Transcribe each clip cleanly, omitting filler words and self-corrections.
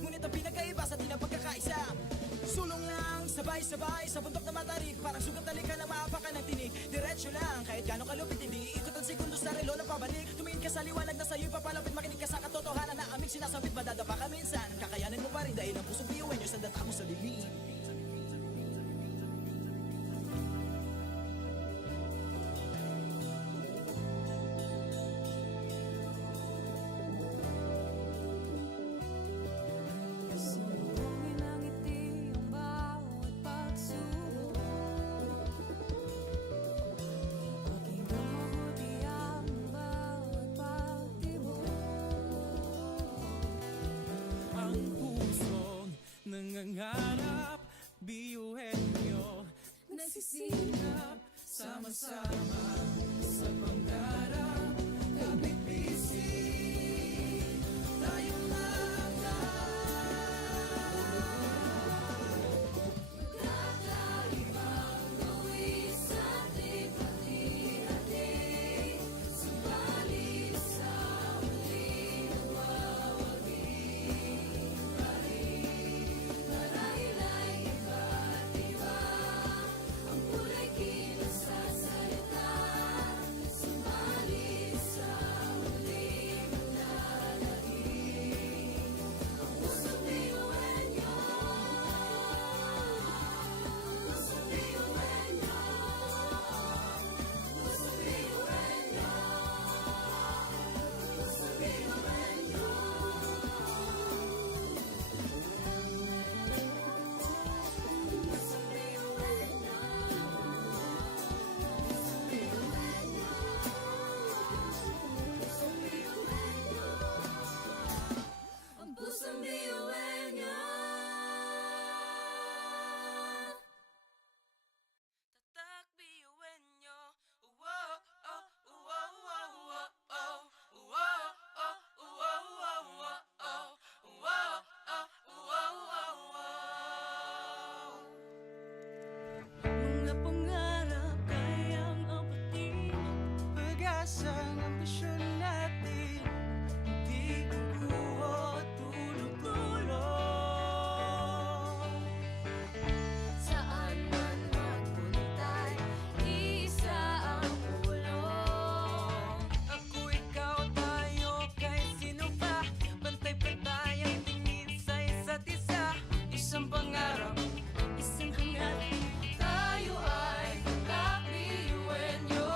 ngunit ang pinagkaiba sa di na pagkakaisa. Sulong lang, sabay-sabay sa bundok na matarik, parang sugat na lika na maapakan ng tinig. Diretso lang, kahit gano'ng kalupit, hindi ikot ang segundo sa relo na pabalik. Tumingin ka sa liwanag na sa'yo'y papalapit, makinig ka sa katotohanan na aming sinasabit. Madadapa ka minsan, kakayanin mo pa rin dahil ang pusong biyuin nyo sa data mo sa dilim. Nangangarap, biyuhin nyo, nagsisikap, sama-sama sa pangarap, kapit bisig, tayong Kakaibang gawin sa ating hati-hati, subalit sa muling nagwawagi. Marahil ay iba't iba, ang kulay kinasasalita, subalit sa muling naglalahing. Ang pusong biyuhin nyo, pusong biyuhin nyo, pusong biyuhin nyo, pusong biyuhin nyo. Ang pusong biyuhin niya. tatak biyuhin nyo. Wow, oh, wow, wow, wow, oh, wow, oh, wow, wow, wow, oh, wow, oh, wow, wow, wow. Mga pangarap kayang apatin, pag-asang ambisyon natin, di kukuha tulog-tulog. Saan man magpuntay, isa ang ulong. Ako, ikaw, tayo, kahit sino pa, pantay-pantay ang tingin sa isa't isa. Isang pangarap, isang hangat, Tayo ay kakbiyuhin nyo.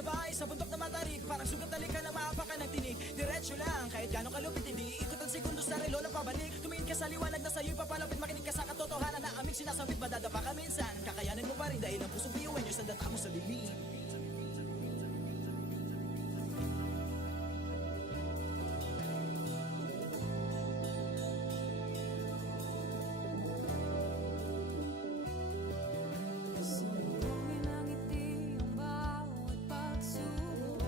sabay-sabay sa bundok na matarik. Parang sugat na likan na maapakan ng tinig. Diretso lang, kahit gano'ng kalupit hindi ikot ang segundo sa relo na pabalik. Tumingin ka sa liwanag na sa'yo'y papalapit. Makinig ka sa katotohanan na aming sinasabit. Madadapa ka minsan, kakayanin mo pa rin dahil ang pusong biyuin nyo sa data mo sa dilim. Sumugin ang ngiti ang bawat pagsubok.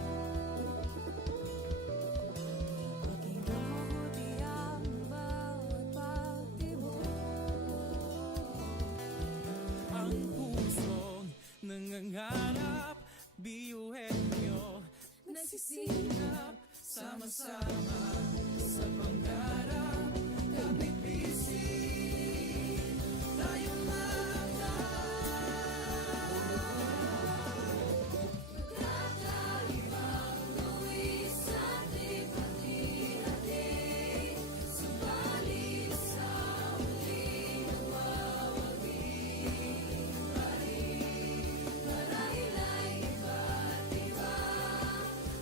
Pakinggan mabuti ang bawat pagtibok. Ang pusong nangangarap, biyuhin nyo, Nagsisikap sama-sama sa pangarap. Kapit bisig, tayong kakaibang luwis at hati-hati. Subalit sa muling nawawagi pa rin. Marahil ay iba't iba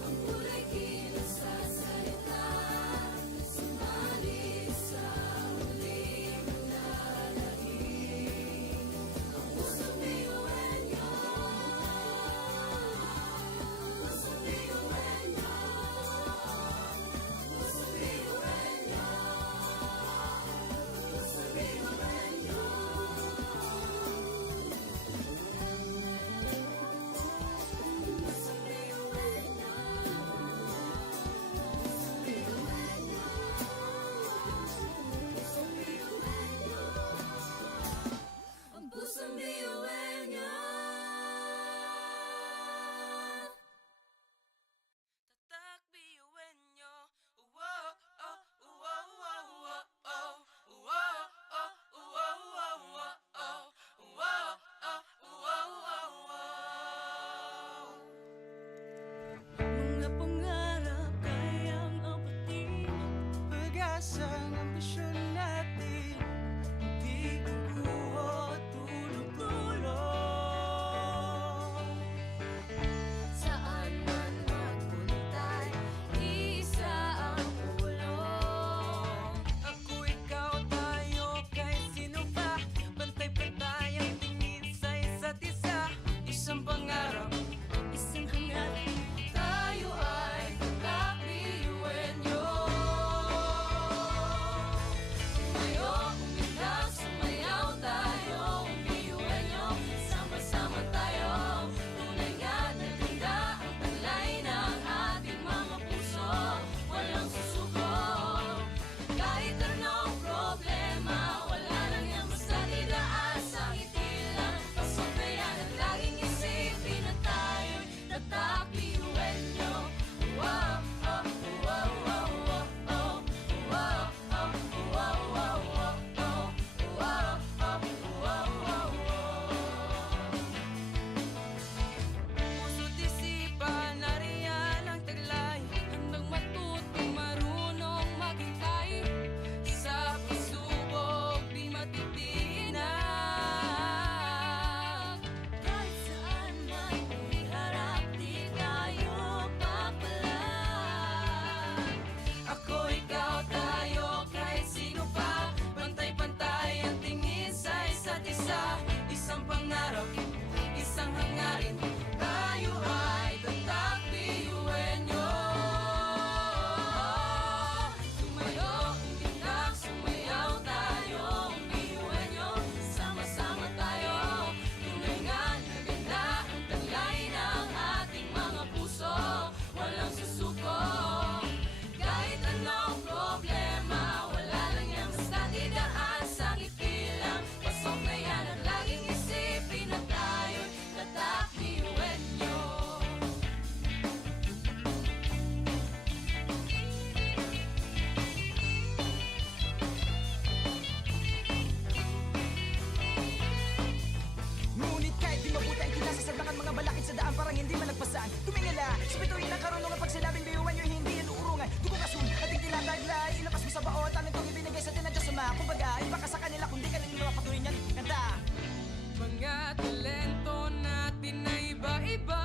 ang kulay kinasasalita. Subalit sa muling nananahimik ang pusong biyuin niyo. Pusong biyuin niyo. Pusong biyuin niyo. Pusong biyuin niyo. Pusong biyuin niyo. Pusong biyuin niyo. Pusong biyuin niyo. Ang pusong biyuin niyo. Tatak biyuin nyo. Wow, oh, wow, wow, wow, oh. Wow, oh, wow, wow, wow, oh. Wow, oh, wow, wow, wow. mga pangarap kayang abutin. Pag-asang ambisyon natin, di kukuha tulog-tulog. Saan man magpuntay, isa ang ulong. Ako, ikaw, tayo, kahit sino pa. Pantay-pantay ang tingin sa isa't isa. Isang pangarap, Isang hangarin, tayo ay kakabiyuin niyo. Tumayo, umilag, sumayaw tayo, biyuin niyo. Sama-sama tayo, tunay nga na ganda ang talay ng ating mga puso. Walang susuko, kahit anong problema, wala lang yan basta didaas ang itilang. Pasok na yan at laging isipin na tayo'y tatak biyuin niyo. Wow, oh, wow, wow, wow, oh. Wow, oh, wow, wow, wow, oh. Wow, oh, wow, wow, wow. puso't isipan, nariyan ang taglay. Handang matutong marunong maghintay. Sa pagsubok, di matitinag. Kahit saan man iharap, di tayo papalag. Ako, ikaw, tayo, kahit sino pa. Pantay-pantay ang tingin sa isa't isa. Isang pangarap, isang hangarin. Tayo ay tatak biyuin nyo. Tumayo, umilag, sumayaw tayo, biyuin niyo. Sama-sama tayo, tunay nga na ganda ang talay ng ating mga puso. Walang susuko, kahit anong problema, wala lang yan basta didaan sa ngiti lang. Pasok na yan at laging isipin na tayo'y tatak biyuin niyo. Ngunit kahit di mabuti ang kinasasadlakan mga balakid sa daan parang hindi malagpasan. Tumingala, sa bituin ng karunungan pag sinabing biyuan nyo hindi yan uurungan. Dugong asun at hindi tinataglay, ilabas mo sa baon, talent kong ibinigay sa tinadya sa mga. Kumbaga, iba ka sa kanila kundi ka nila patuloy niyan. Kanta! Mga talento natin na iba-iba.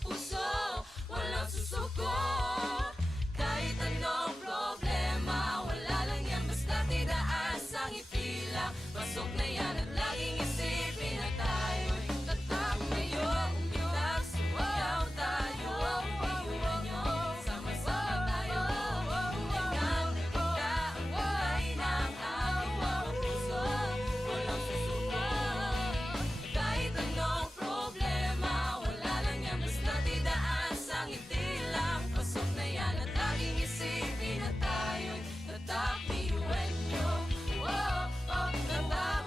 puso, walang susuko. Kahit anong problema, wala lang yan, basta tidaas ang ipila. Pasok na yan at laging isipin na tayo'y tatak ngayon. Umitak, sumayaw tayo, pag-iwan nyo, sama-sama tayo. Tulingan na kita ang kulay ng ating mga puso, walang susuko. Kahit anong problema, wala lang yan, basta tidaas ang itilang. Pasok na yan at laging isipin na tayo'y tatak, iwan nyo. Oh, oh, tatak,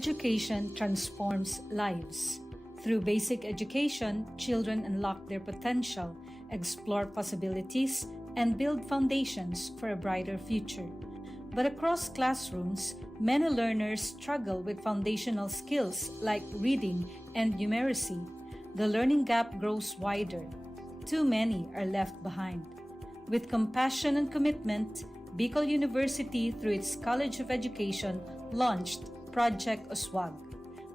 education transforms lives. Through basic education, children unlock their potential, explore possibilities, and build foundations for a brighter future. But across classrooms, many learners struggle with foundational skills like reading and numeracy. The learning gap grows wider. Too many are left behind. With compassion and commitment, Bicol University, through its College of Education, launched Project Uswag.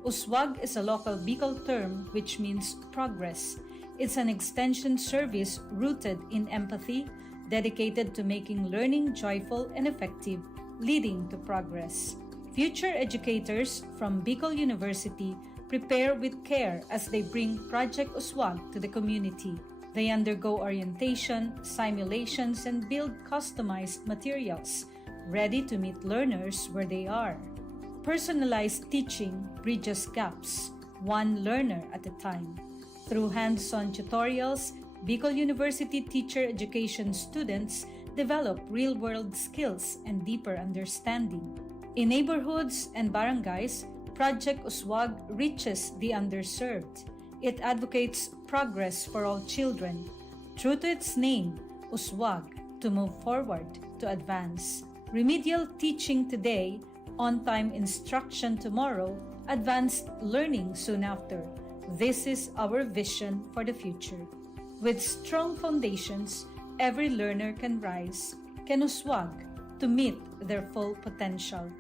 Uswag is a local Bicol term which means progress. It's an extension service rooted in empathy, dedicated to making learning joyful and effective, leading to progress. Future educators from Bicol University prepare with care as they bring Project Uswag to the community. They undergo orientation, simulations, and build customized materials, ready to meet learners where they are. Personalized teaching bridges gaps, one learner at a time. Through hands-on tutorials, Bicol University teacher education students develop real-world skills and deeper understanding. In neighborhoods and barangays, Project Uswag reaches the underserved. It advocates progress for all children. True to its name, Uswag, to move forward, to advance. Remedial teaching today, on-time instruction tomorrow, advanced learning soon after. This is our vision for the future. With strong foundations, every learner can rise, can uswag to meet their full potential.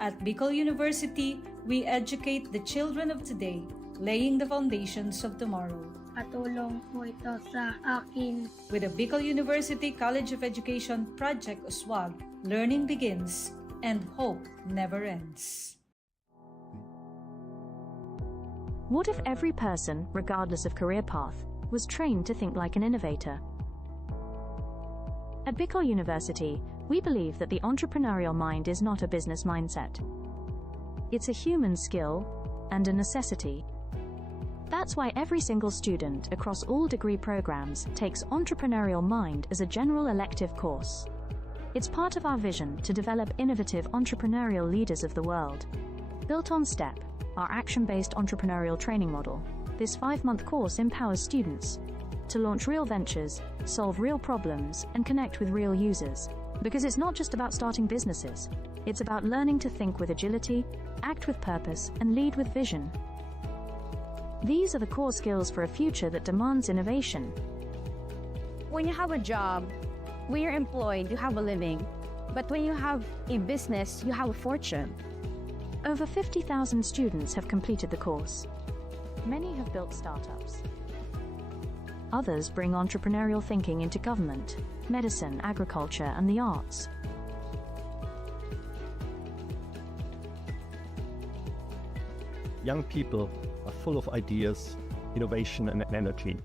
At Bicol University, we educate the children of today, laying the foundations of tomorrow. Katulong po ito sa akin. With the Bicol University College of Education Project Uswag, learning begins and hope never ends. What if every person, regardless of career path, was trained to think like an innovator? At Bicol University, we believe that the entrepreneurial mind is not a business mindset. It's a human skill and a necessity. That's why every single student across all degree programs takes Entrepreneurial Mind as a general elective course. It's part of our vision to develop innovative entrepreneurial leaders of the world. Built on STEP, our action-based entrepreneurial training model, this 5-month course empowers students to launch real ventures, solve real problems, and connect with real users. Because it's not just about starting businesses, it's about learning to think with agility, act with purpose, and lead with vision. These are the core skills for a future that demands innovation. When you have a job, when you're employed, you have a living. But when you have a business, you have a fortune. Over 50,000 students have completed the course. Many have built startups. Others bring entrepreneurial thinking into government, medicine, agriculture, and the arts. Young people are full of ideas, innovation, and energy.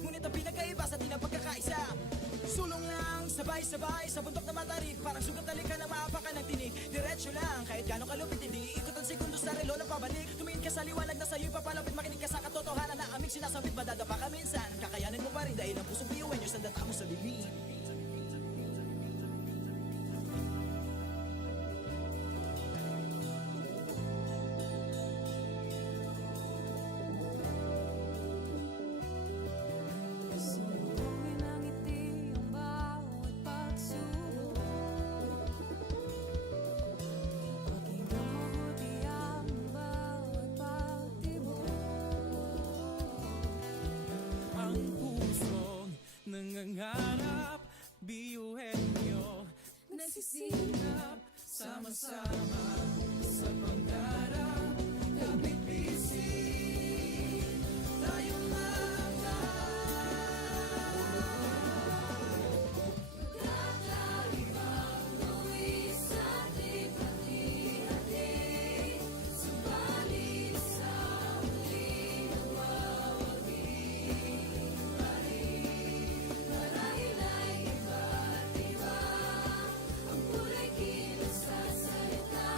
Ngunit ang pinagkaiba sa atin ang pagkakaisa. Sulong lang, sabay-sabay sa bundok na matarik. Parang sugat na likha na maapakan ng tinig. Diretso lang, kahit gano'ng kalupit hindi ikot ang segundo sa relo ng pabalik. Tumingin ka sa liwanag na sa'yo'y papalapit. Makinig ka sa katotohanan na aming sinasabit. Madadapa ka minsan, kakayanin mo pa rin dahil ang pusong biyuin nyo sa data mo sa lilim. Sumuhin ang ngiti ang bawat pagsubok. Pakinggan mabuti ang bawat pagtibok. Ang pusong nangangarap, biyuhin nyo Nagsisikap, sama-sama sa pangarap. Kapit bisig, tayong Kakaibang luwi sa ating hati-hati. Subalit sa huli nawawagi pa rin. Marahil ay iba't iba ang kulay kilos sa salita.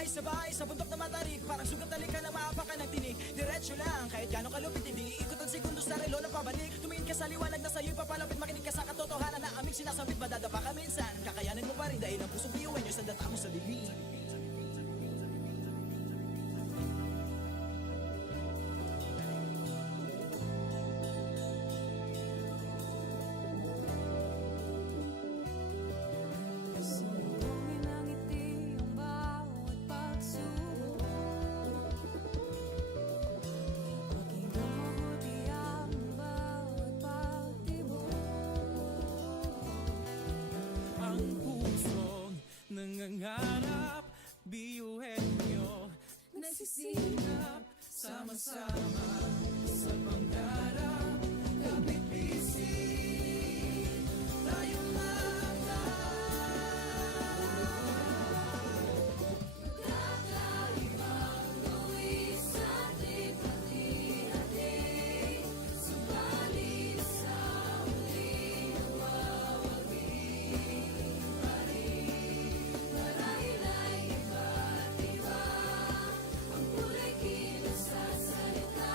sabay-sabay sa bundok na matarik, parang sugat na likan na maapakan ng tinig. Diretso lang, kahit gano'ng kalupit, hindi ikot ang sekundos sa relo na pabalik. Tumingin ka sa liwanag na sa'yo'y papalapit, makinig ka sa katotohanan na aming sinasabit. Madadapa ka minsan, kakayanin mo pa rin dahil ang pusong biyuin nyo sa data mo sa dilim. Sumugin ang ngiti ang bawat pagsubok. Pakinggan mabuti ang bawat pagtibok. Ang pusong nangangarap, biyuhin nyo Nagsisikap, sama-sama sa pangarap. Kapit-bisig, tayong kakaibang luwis at lipat-hati. Subalit sa huling mawagi pa rin. Marahil ay iba't iba ang kulay kilos sa salita.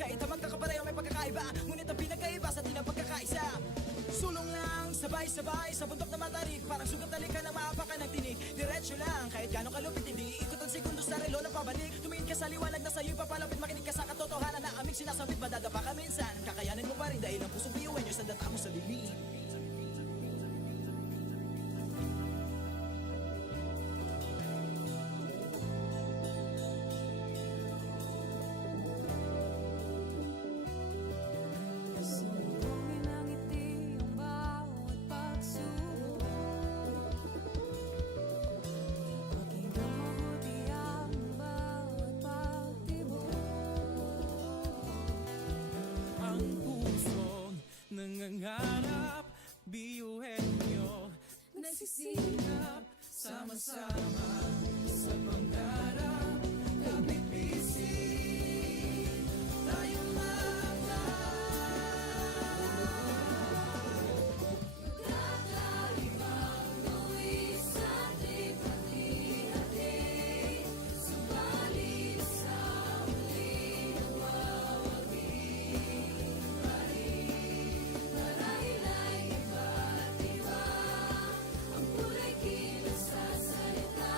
Kahit ang magkakapareho may pagkakaiba, ngunit ang pinagkaiba sa atin ang pagkakaisa. Sulong lang, sabay-sabay sa bundok na matarik, parang sugat na likan na maapakan ng tinig. Diretso lang, kahit gano'ng kalupit, hindi ikot ang sekundos sa relo ng pabalik. Tumingin ka sa liwanag na sa'yo'y papalapit, makinig ka sa katotohanan na aming sinasabit. Madadapa ka minsan, kakayanin mo pa rin dahil ang pusong biyuin nyo sa data mo sa dilim. Sumbongin ang ngiti ang bawat pagsubok. Pakinggang mabuti ang bawat pagtibok. Ang pusong nangangarap, biyuhin nyo, Nagsisikap, sama-sama sa pangarap. Kapit bisig, tayo kakaibang buwis ating pati-hati. Subalit sa huli, nawawagi pa rin. Marahil ay iba't iba ang kulay kilos sa salita.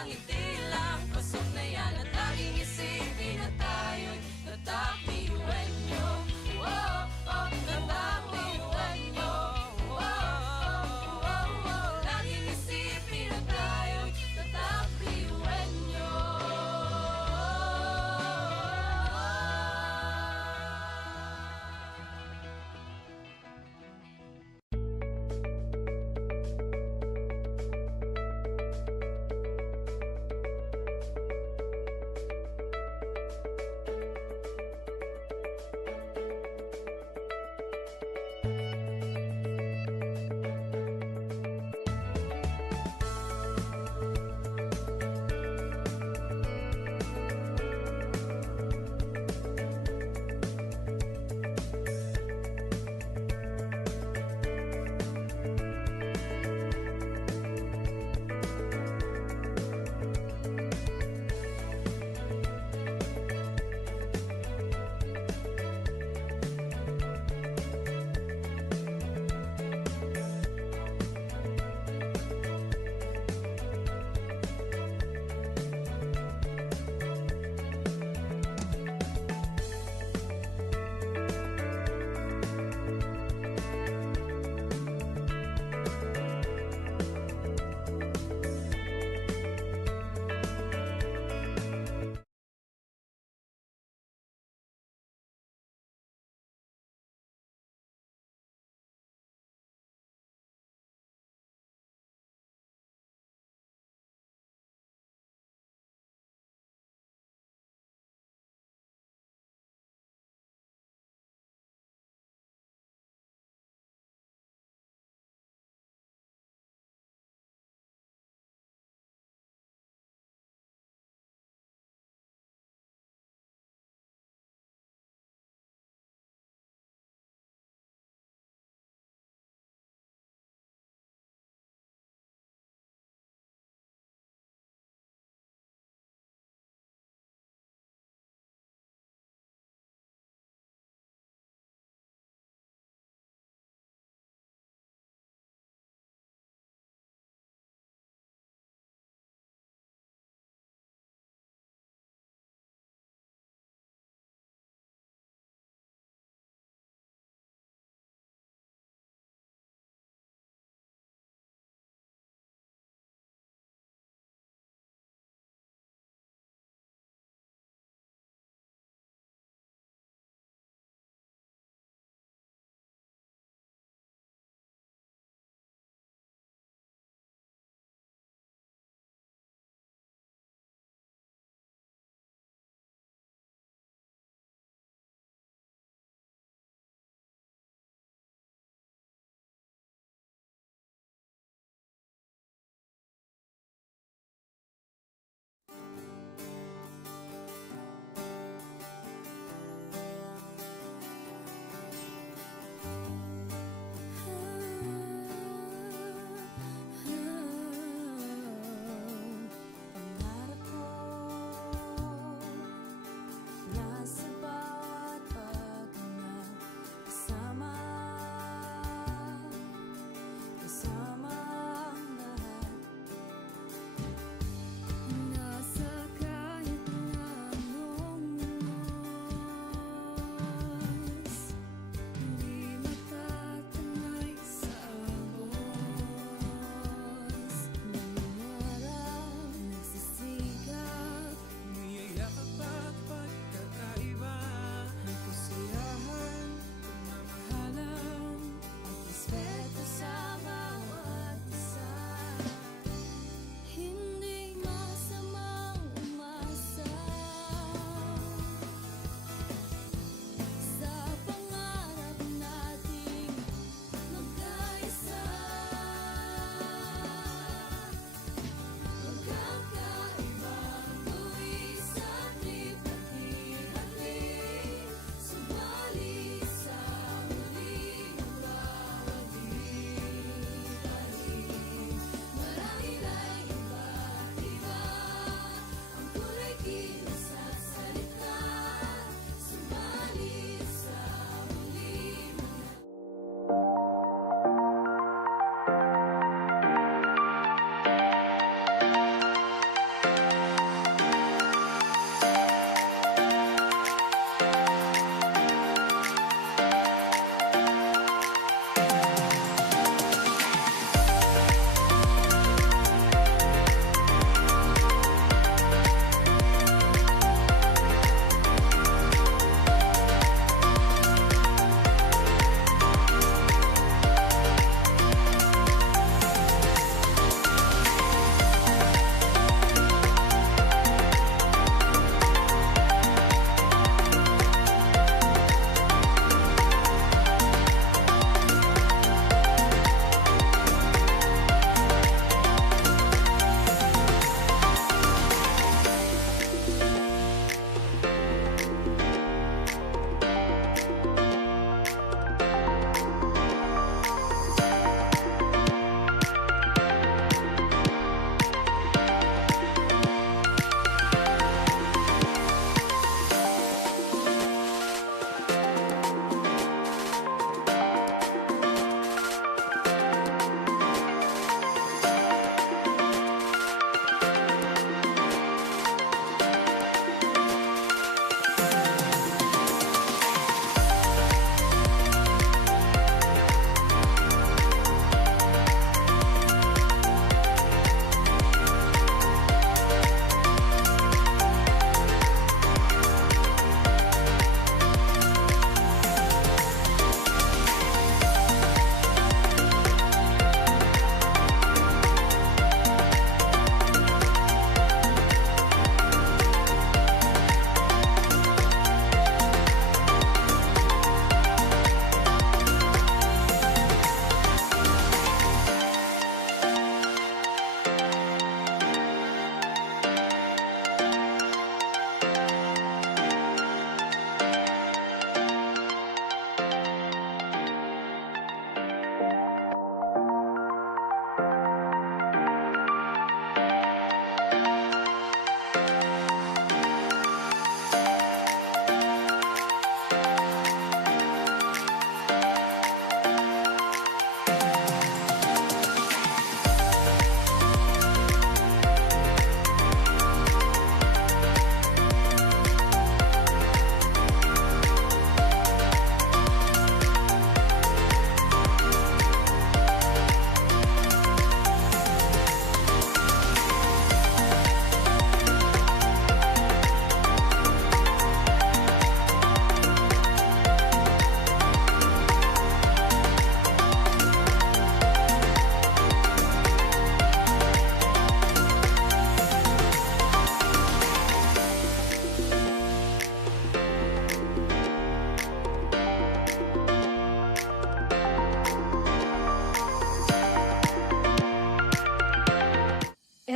lang, hindi lang pasok na yan. At laging isipin na tayo'y tatak biyuwenyo. Oh, oh, tatak biyuwenyo. Oh, oh, oh, oh. Laging isipin na tayo'y tatak biyuwenyo.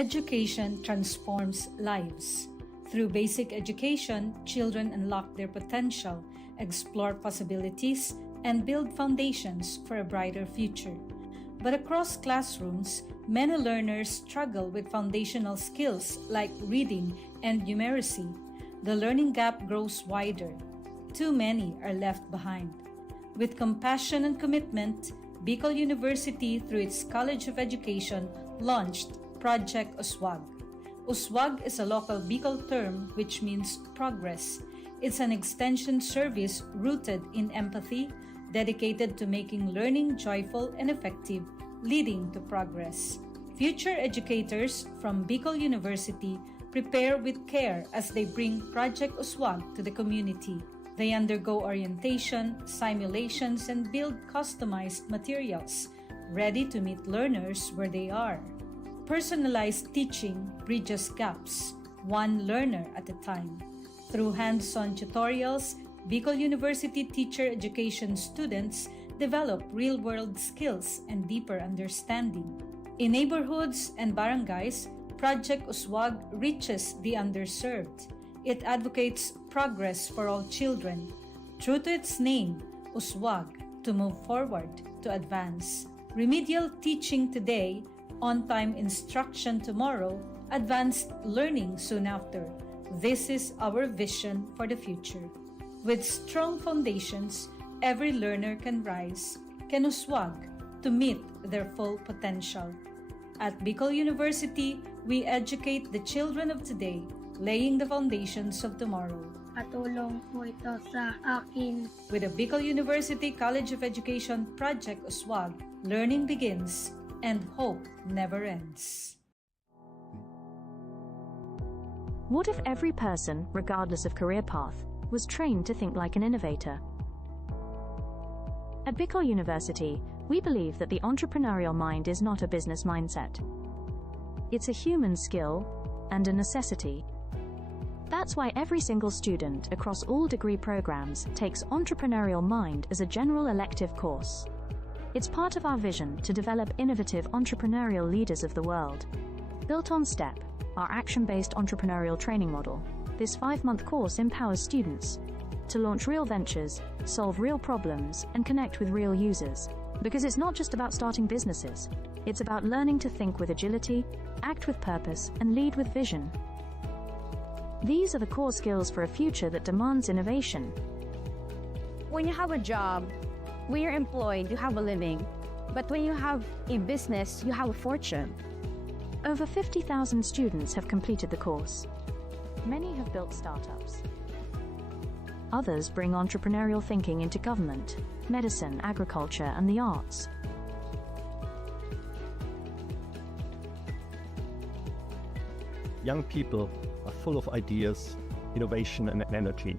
Education transforms lives. Through basic education, children unlock their potential, explore possibilities, and build foundations for a brighter future. But across classrooms, many learners struggle with foundational skills like reading and numeracy. The learning gap grows wider. Too many are left behind. With compassion and commitment, Bicol University, through its College of Education, launched Project Uswag. Uswag is a local Bicol term which means progress. It's an extension service rooted in empathy, dedicated to making learning joyful and effective, leading to progress. Future educators from Bicol University prepare with care as they bring Project Uswag to the community. They undergo orientation, simulations, and build customized materials, ready to meet learners where they are. Personalized teaching bridges gaps, one learner at a time. Through hands-on tutorials, Bicol University teacher education students develop real-world skills and deeper understanding. In neighborhoods and barangays, Project Uswag reaches the underserved. It advocates progress for all children. True to its name, Uswag, to move forward, to advance. Remedial teaching today, on-time instruction tomorrow, advanced learning soon after. This is our vision for the future. With strong foundations, every learner can rise, can uswag, to meet their full potential. At Bicol University, we educate the children of today, laying the foundations of tomorrow. Patulong po ito sa akin. With the Bicol University College of Education Project Uswag, learning begins and hope never ends. What if every person, regardless of career path, was trained to think like an innovator? At Bicol University, we believe that the entrepreneurial mind is not a business mindset. It's a human skill and a necessity. That's why every single student across all degree programs takes Entrepreneurial Mind as a general elective course. It's part of our vision to develop innovative entrepreneurial leaders of the world. Built on STEP, our action-based entrepreneurial training model, this 5-month course empowers students to launch real ventures, solve real problems, and connect with real users. Because it's not just about starting businesses, it's about learning to think with agility, act with purpose, and lead with vision. These are the core skills for a future that demands innovation. When you have a job, when you're employed, you have a living. But when you have a business, you have a fortune. Over 50,000 students have completed the course. Many have built startups. Others bring entrepreneurial thinking into government, medicine, agriculture, and the arts. Young people are full of ideas, innovation, and energy.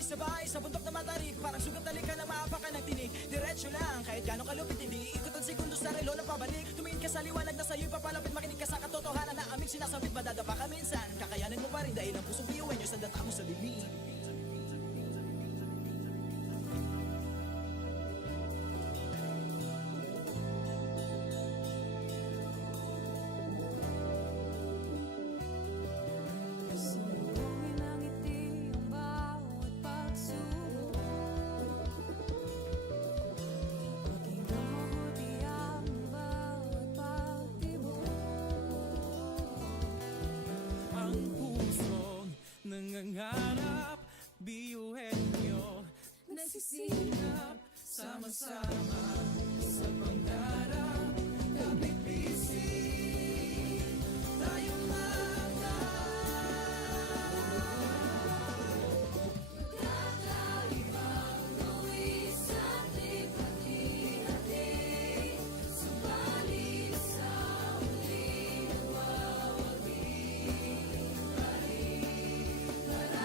sabay-sabay sa bundok na matarik, parang sugat na likha ng maapakan ng tinig. Diretso lang, kahit gano'ng kalupit, hindi ikot ang segundo sa relo ng pabalik. Tumingin ka sa liwanag na sa'yo'y papalapit, makinig ka sa katotohanan na aming sinasabit. Madadapa ka minsan, kakayanin mo pa rin dahil ang pusong biyuin nyo sa data mo sa bibig. Sumbungin ang ngiti ang bawat pagsubok. Pakinggan mabuti ang bawat pagtibok. Ang pusong nangangarap, biyuhin nyo Nagsisilap sama-sama sa pangarap. Kapit bisig, tayong Kakaibang gawin sa ating pati-hati. Subalit sa huli, nagwawagi pa rin. Para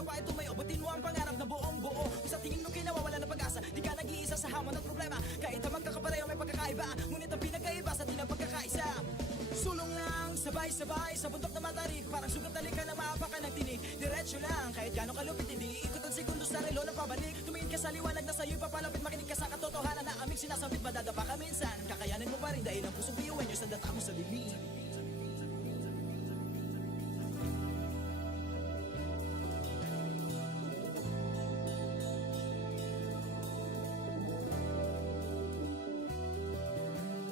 daw kahit tumayo, butin mo ang pangarap na buong buo. Kung sa tingin mo kinawawala ng pag-asa, di ka nag-iisa sa hamon at problema. Kahit na magkakapareho may pagkakaiba, ngunit ang pinagkaiba sa di na pagkakaisa. Sulong lang, sabay-sabay sa bundok na matarik, parang sugat na likha ng maapakan ng tinig. Diretso lang, kahit gano'ng kalupit, hindi ikot ang segundo sa relo ng pabalik. Tumingin ka sa liwanag na sa'yo'y papalapit, makinig ka sa katotohanan na aming sinasambit. Madadapa ka minsan, kakayanin mo pa rin dahil ang pusong biyuin nyo sa data mo sa dilim.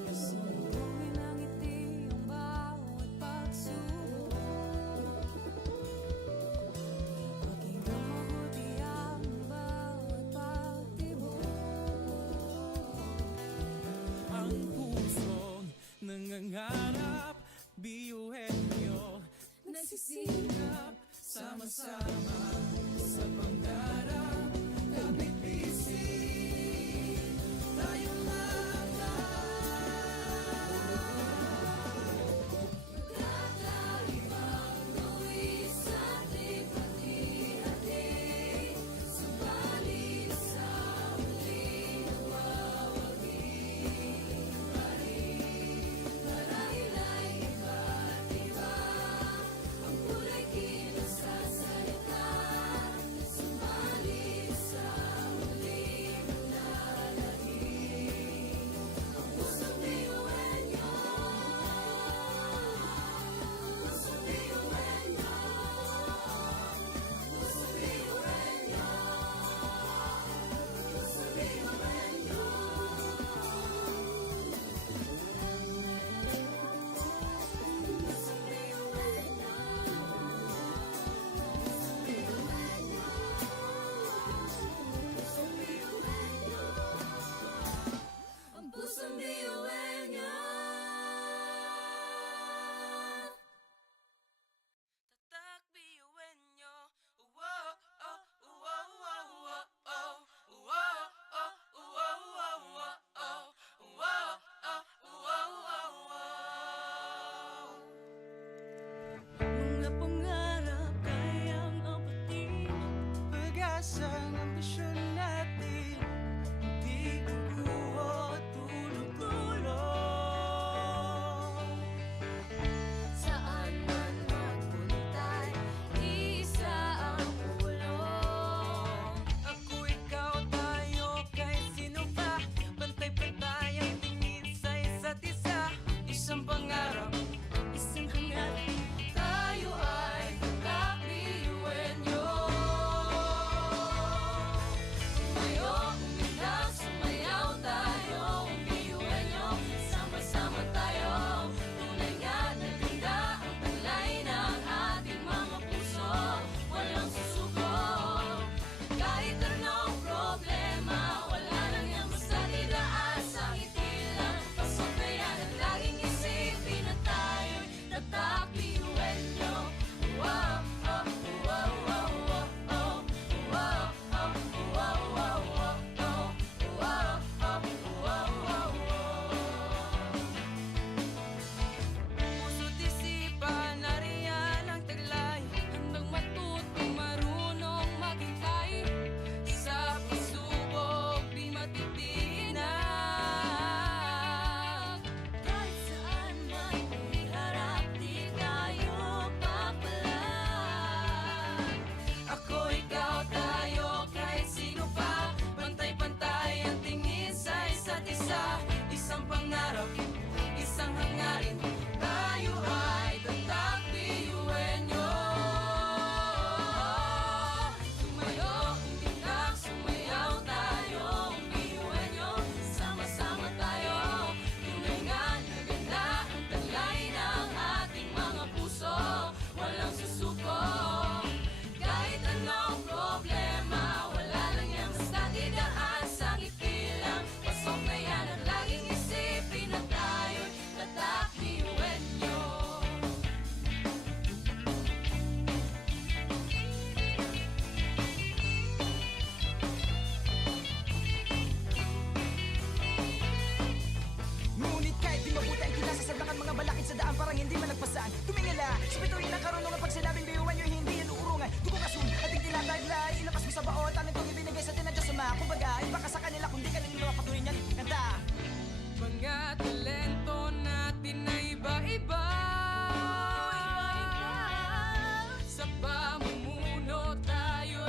Sumbungin ang ngiti ang bawat pagsubok. Pakinggan mabuti ang bawat pagtibok. Ang pusong nangangarap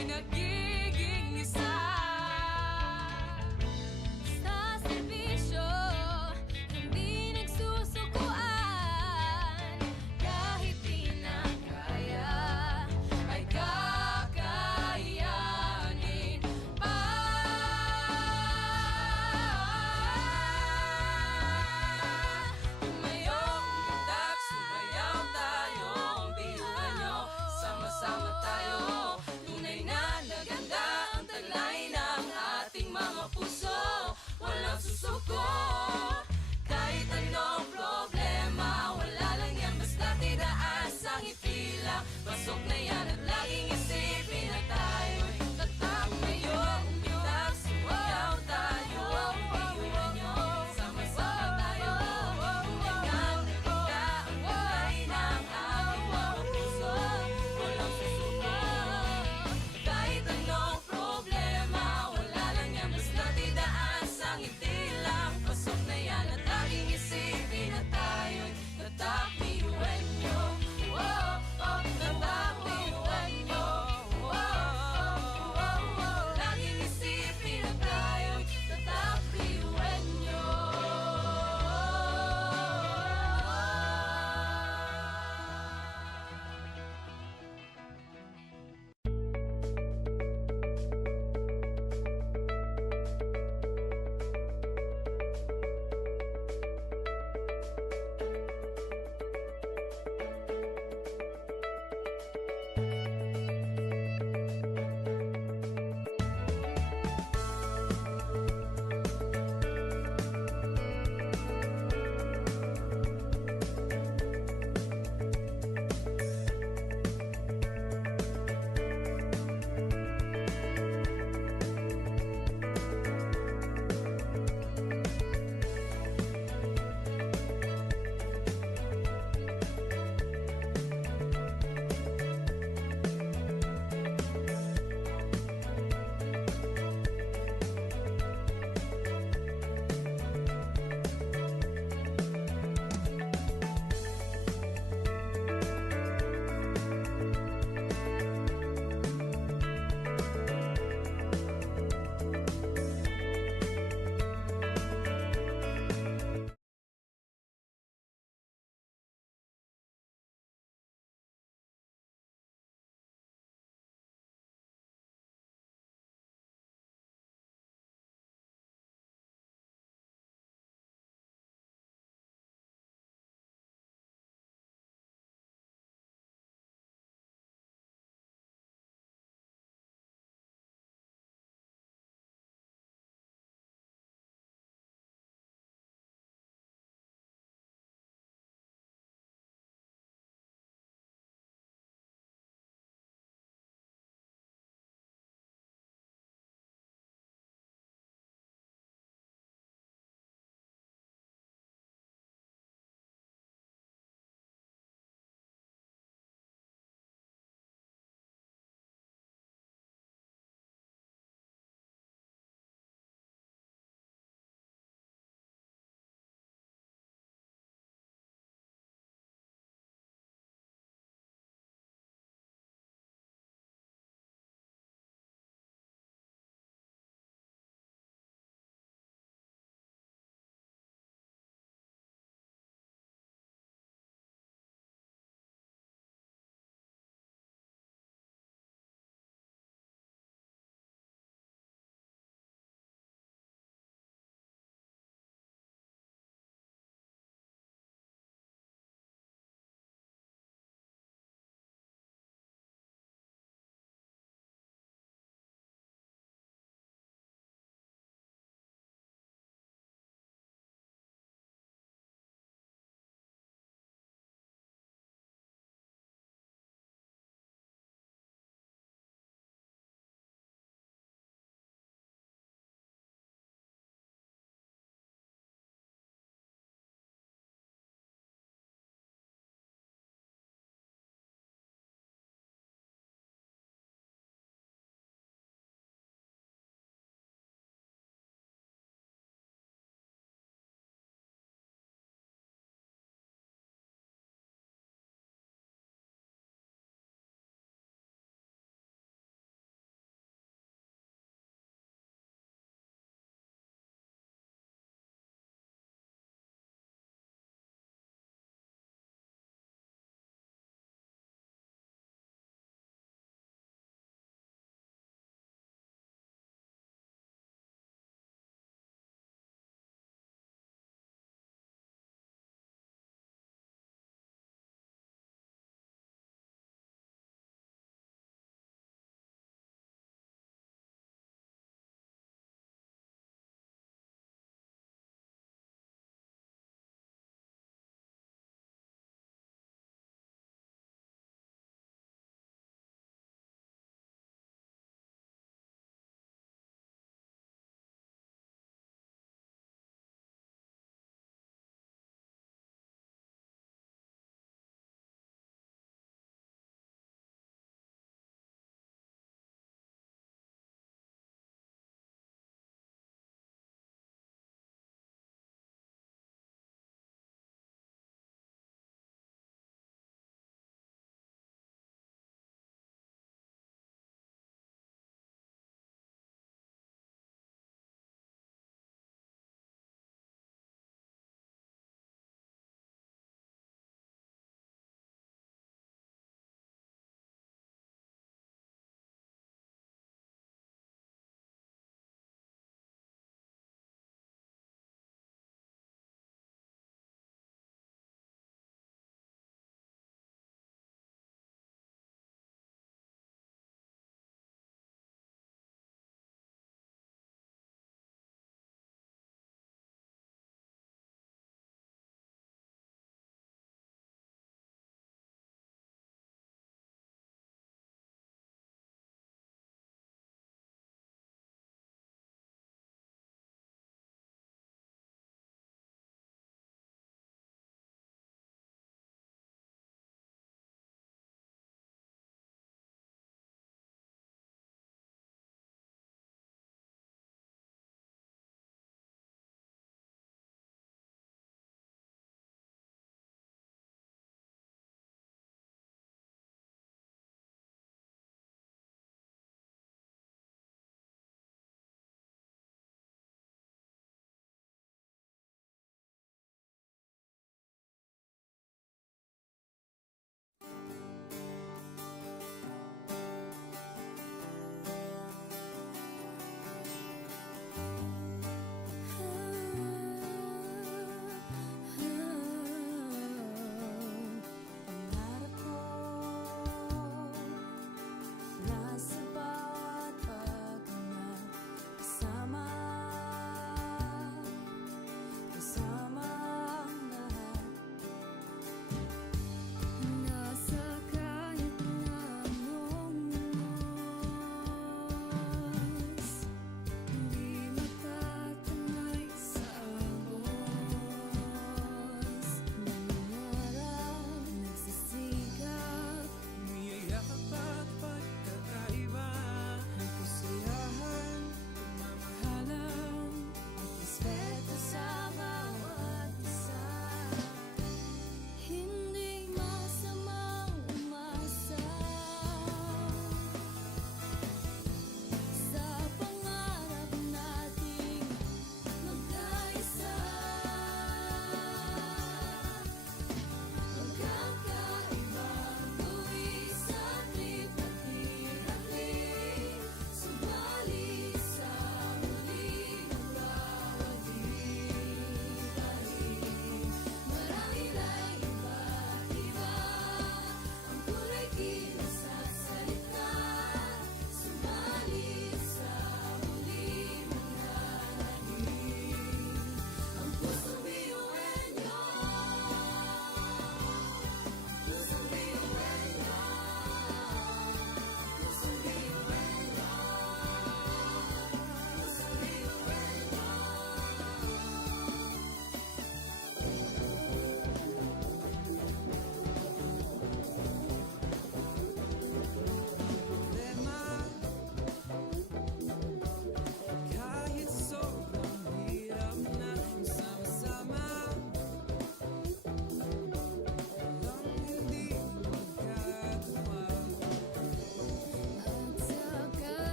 ay nagiging isa. Sa serbisyo, hindi nagsusukuan. Kahit di na kaya, Ay kakayanin pa. Tumayo, umitak, sumayaw tayo. Ang biyuhan nyo, sama-sama tayo. Tunay na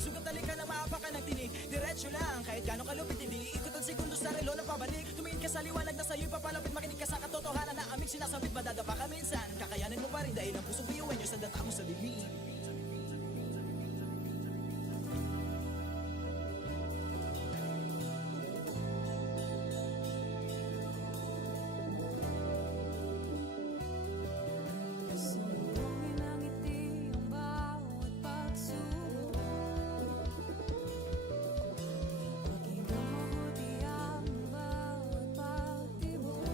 Parang sugat na likha ng maapakan ng tinig. Diretso lang, kahit gano'ng kalupit, hindi ikot ang segundo sa relo ng pabalik. Tumingin ka sa liwanag na sa'yo'y papalapit, makinig ka sa katotohanan na aming sinasabit. Madadapa ka minsan, kakayanin mo pa rin dahil ang pusong biyuan nyo sa data mo sa bibig. Sumbungin ang ngiti ang bawat pagsubok. Pakinggan mabuti ang bawat pagtibok.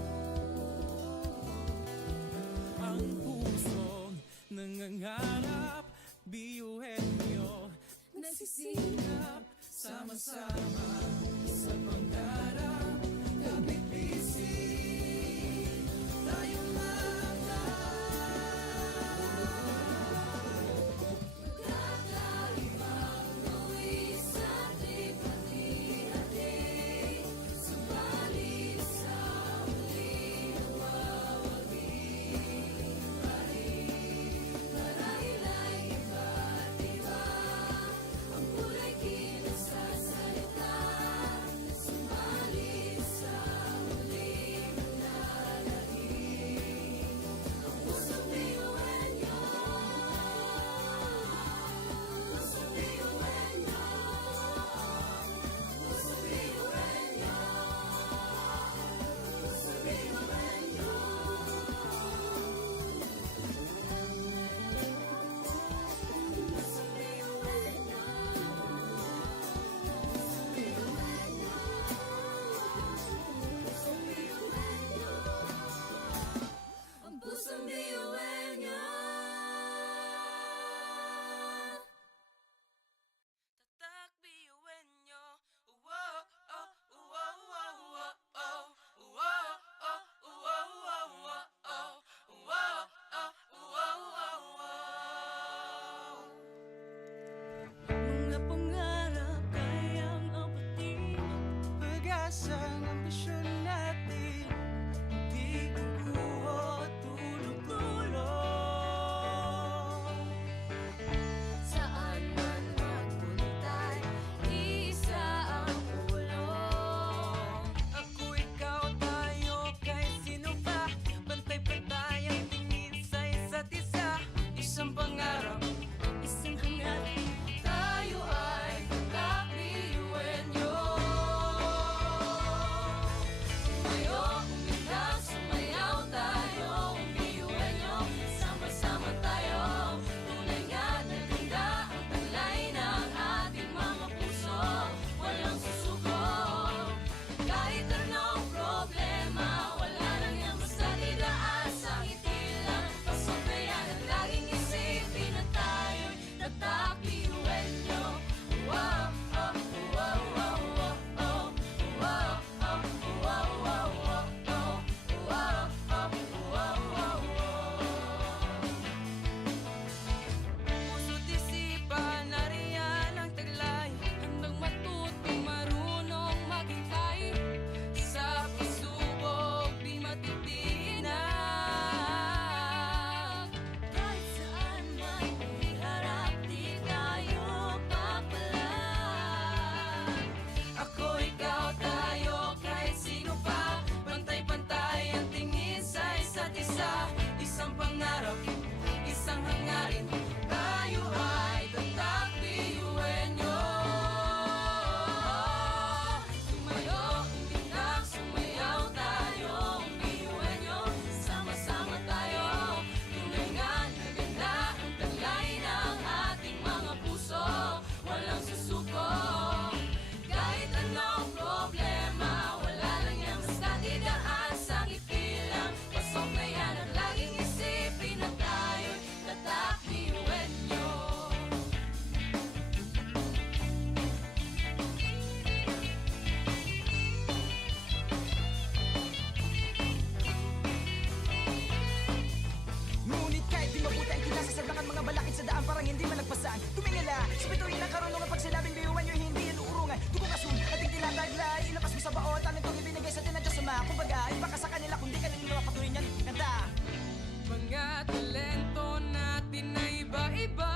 Ang pusong nangangarap, biyuhin nyo, Nagsisikap sama-sama sa pangarap. Kapit bisig, tayong Kakaibang luwi sa ating pati-hati. Subalit sa huli nawawagi pa rin. Marahil ay iba't iba ang kulay kinasasalita. Subalit sa huli manlalangin ang pusong biyuhan niyo. Pusong biyuhan niyo. Pusong biyuhan niyo. Pusong biyuhan niyo. Pusong biyuhan niyo. Pusong biyuhan niyo. Ang pusong biyuhan niyo. Tatak biyuin nyo. Whoa, oh, whoa, whoa, whoa, oh. Whoa, oh, whoa, whoa, whoa, oh. Whoa, oh, whoa, whoa, whoa. Mga pangarap kayang abutin. pag-asa ng ambisyon natin, di kukuha tulong-tulong. Saan man magpuntay, isa ang pulong. Ako, ikaw, tayo, kahit sino pa. Pantay-pantay ang tingin sa isa't isa. Isang pangarap, Isang hangarin, tayo ay kakbiyuhin niyo. Tumayo, umilag, sumayaw tayo, biyuhin niyo. Sama-sama tayo, tunay nga na ganda ang taglay ng ating mga puso. Walang susuko, kahit anong problema, wala lang yan basta didaan sa ngiti lang. Pasabayan at laging isipin na tayo'y tatakbiyuhin niyo. Wow, oh, wow, wow, wow, oh. Wow, oh, wow, wow, wow, oh. Wow, oh, wow, wow, wow. Puso't isipan, nariyan ang taglay. Handang matuto, marunong maghintay. Sa pagsubok, di matitinag. Kahit saan man iharap, di tayo papalag. Ako, ikaw, tayo, kahit sino pa. Pantay-pantay ang tingin sa isa't isa. Isang pangarap, isang hangarin. Tayo ay tatakbiyuhin nyo. Tumayo, umilag, sumayaw tayo, biyuhin nyo. Sama-sama tayo, tunay nga na ganda ang taglay ng ating mga puso. Walang susuko, kahit anong problema, wala lang yan basta didaan sa ngiti lang. Pasok na yan at laging isipin na tayo'y tatakbiyuhin nyo. ngunit kahit di mabuti ang kinasasadlakan mga balakid sa daan parang hindi malagpasan. Tumingala, sa bituin ng karunungan pag sinabing biyuhan nyo hindi yan uurungan. Dugo kasun, ating tinataglay, ilapas mo sa baon, tanong itong ibinigay sa tinadya sa mga. Kumbaga, iba ka sa kanila kung di ka nila mapatuloy niyan. Kanta! Mga talento natin na iba-iba.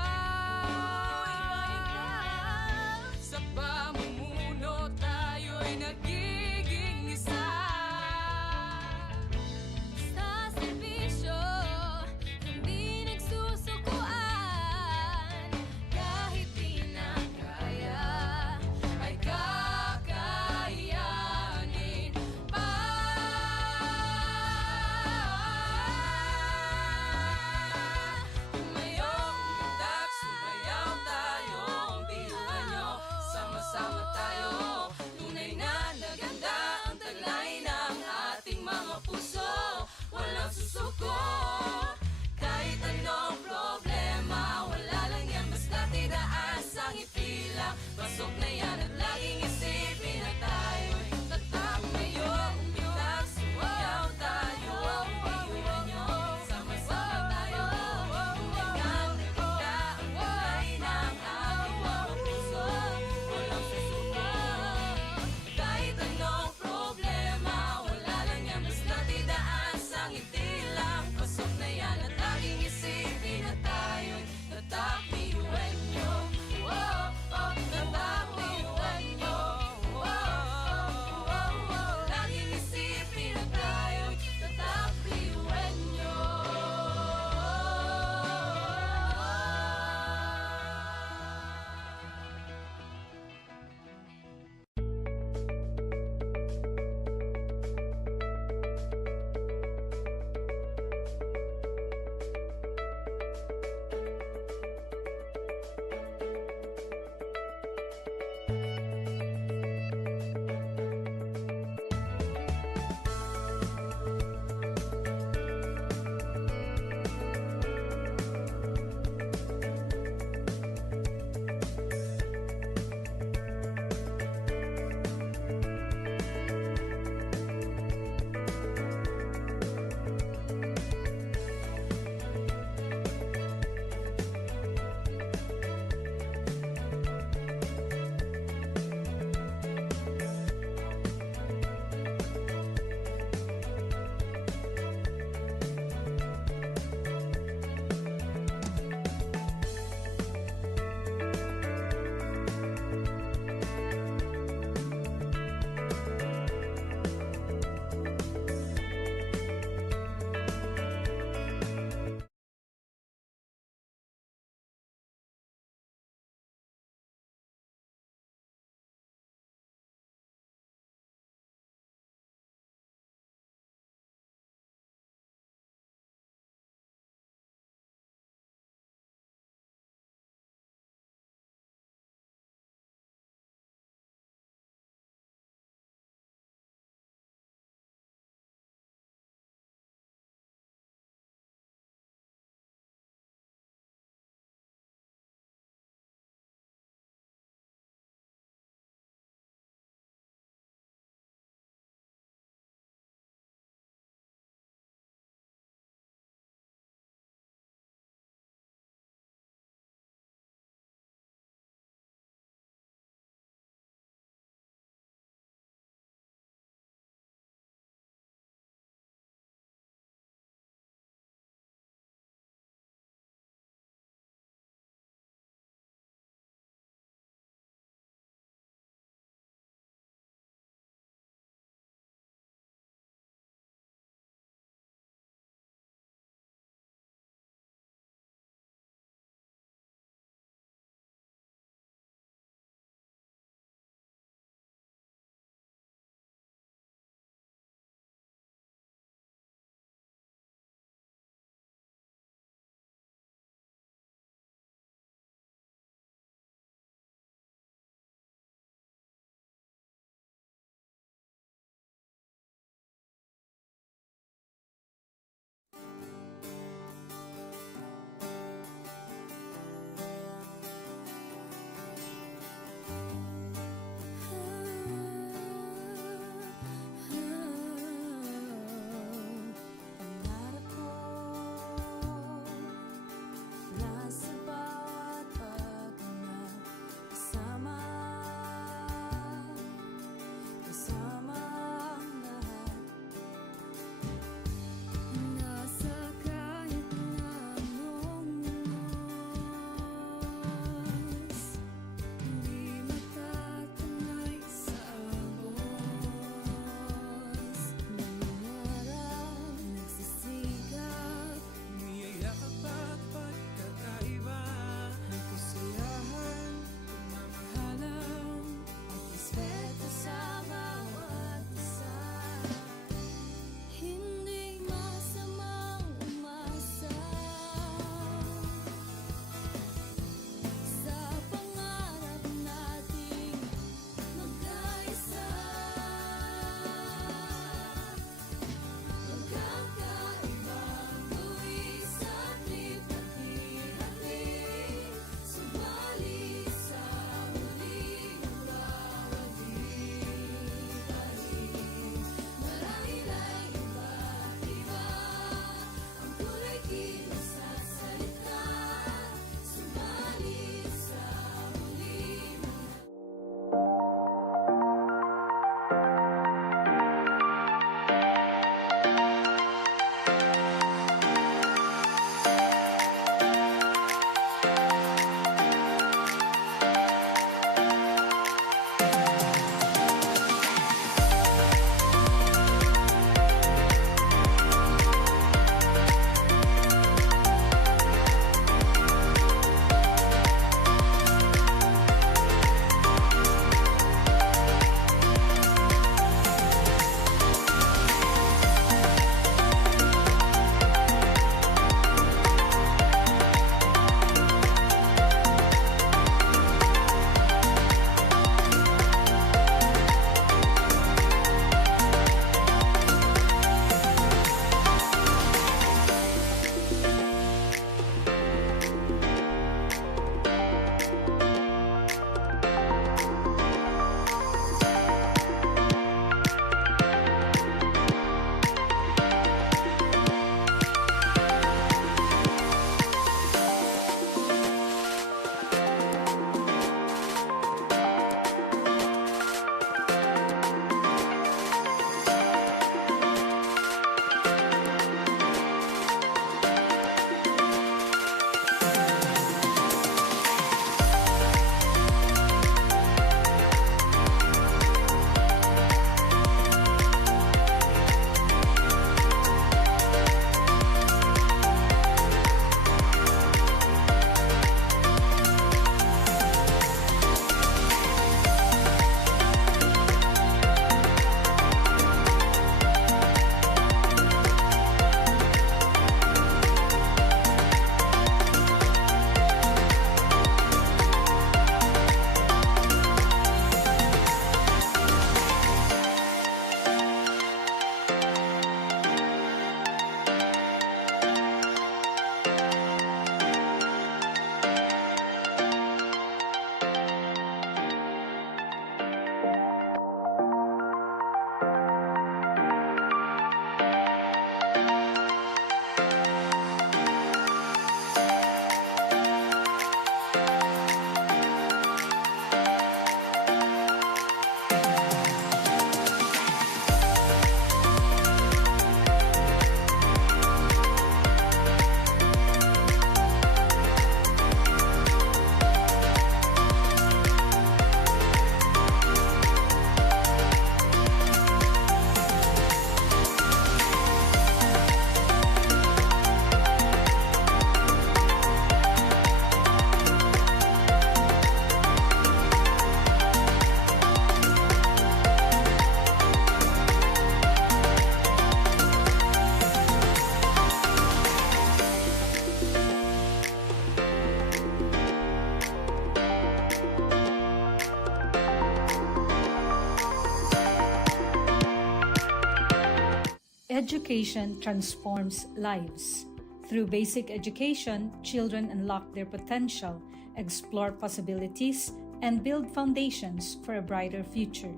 Education transforms lives. Through basic education, children unlock their potential, explore possibilities, and build foundations for a brighter future.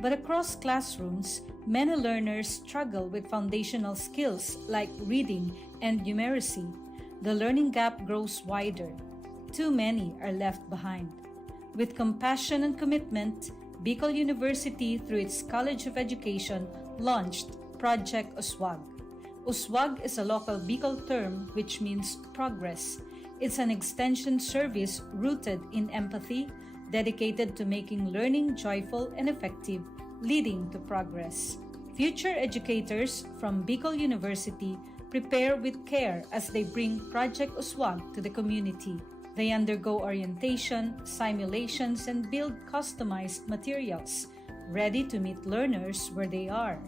But across classrooms, many learners struggle with foundational skills like reading and numeracy. The learning gap grows wider. Too many are left behind. With compassion and commitment, Bicol University, through its College of Education, launched Project Uswag. Uswag is a local Bicol term which means progress. It's an extension service rooted in empathy, dedicated to making learning joyful and effective, leading to progress. Future educators from Bicol University prepare with care as they bring Project Uswag to the community. They undergo orientation, simulations, and build customized materials, ready to meet learners where they are.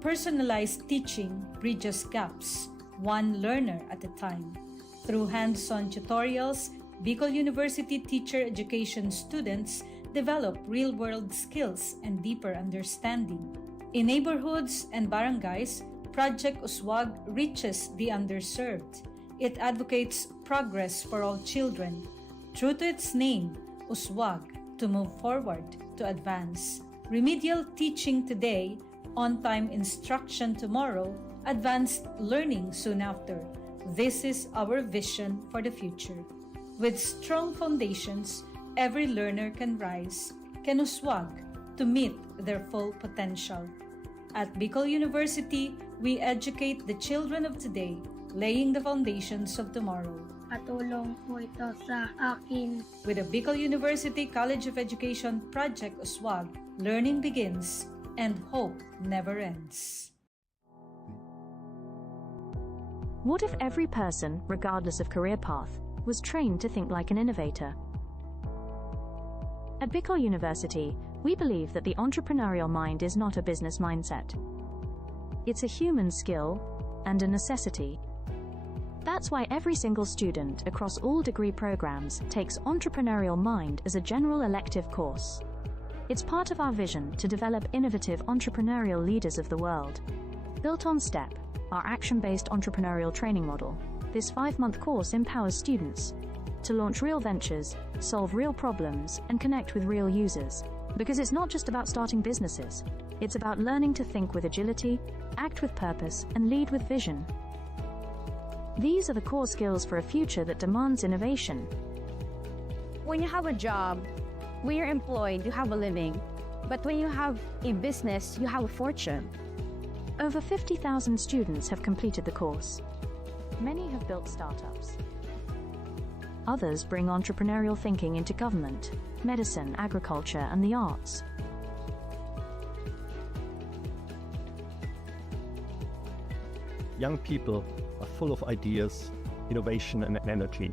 Personalized teaching bridges gaps, one learner at a time. Through hands-on tutorials, Bicol University teacher education students develop real-world skills and deeper understanding. In neighborhoods and barangays, Project Uswag reaches the underserved. It advocates progress for all children. True to its name, Uswag, to move forward, to advance. Remedial teaching today, on-time instruction tomorrow, advanced learning soon after. This is our vision for the future. With strong foundations, every learner can rise, can uswag, to meet their full potential. At Bicol University, we educate the children of today, laying the foundations of tomorrow. Patulong po ito sa akin. With the Bicol University College of Education Project Uswag, learning begins and hope never ends. What if every person, regardless of career path, was trained to think like an innovator? At Bicol University, we believe that the entrepreneurial mind is not a business mindset. It's a human skill and a necessity. That's why every single student across all degree programs takes Entrepreneurial Mind as a general elective course. It's part of our vision to develop innovative entrepreneurial leaders of the world. Built on STEP, our action-based entrepreneurial training model, this 5-month course empowers students to launch real ventures, solve real problems, and connect with real users. Because it's not just about starting businesses, it's about learning to think with agility, act with purpose, and lead with vision. These are the core skills for a future that demands innovation. When you have a job, when you're employed, you have a living. But when you have a business, you have a fortune. Over 50,000 students have completed the course. Many have built startups. Others bring entrepreneurial thinking into government, medicine, agriculture, and the arts. Young people are full of ideas, innovation, and energy.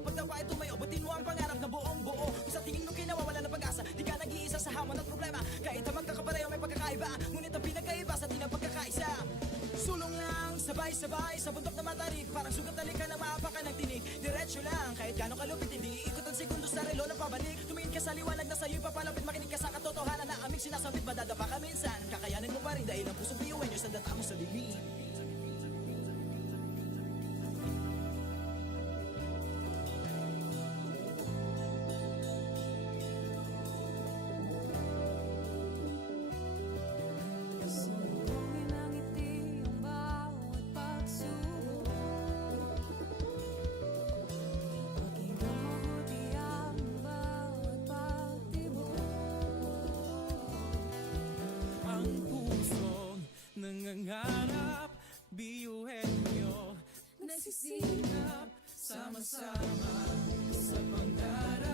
bawat pagdapa ay tumayo, butin mo ang pangarap na buong buo. Kung sa tingin mo kinawawala ng pag-asa, di ka nag-iisa sa hamon at problema. Kahit ang magkakapareho may pagkakaiba, ngunit ang pinagkaiba sa atin ang pagkakaisa. Sulong lang, sabay-sabay sa bundok na matarik, parang sugat na likha na maapakan ng tinig. Diretso lang, kahit gano'ng kalupit, hindi ikot ang segundo sa relo na pabalik. Tumingin ka sa liwanag na sa'yo'y papalapit, makinig ka sa katotohanan na aming sinasabit. Madadapa ka minsan, kakayanin mo pa rin dahil ang pusong piyuwen nyo sa data mo sa bibig. Sumbongin ang ngiti ang bawat pagsubok. Paging mabuti ang bawat pagtibok. Ang pusong nangangarap, biyuhin nyo, Nagsisikap sama-sama sa pangarap.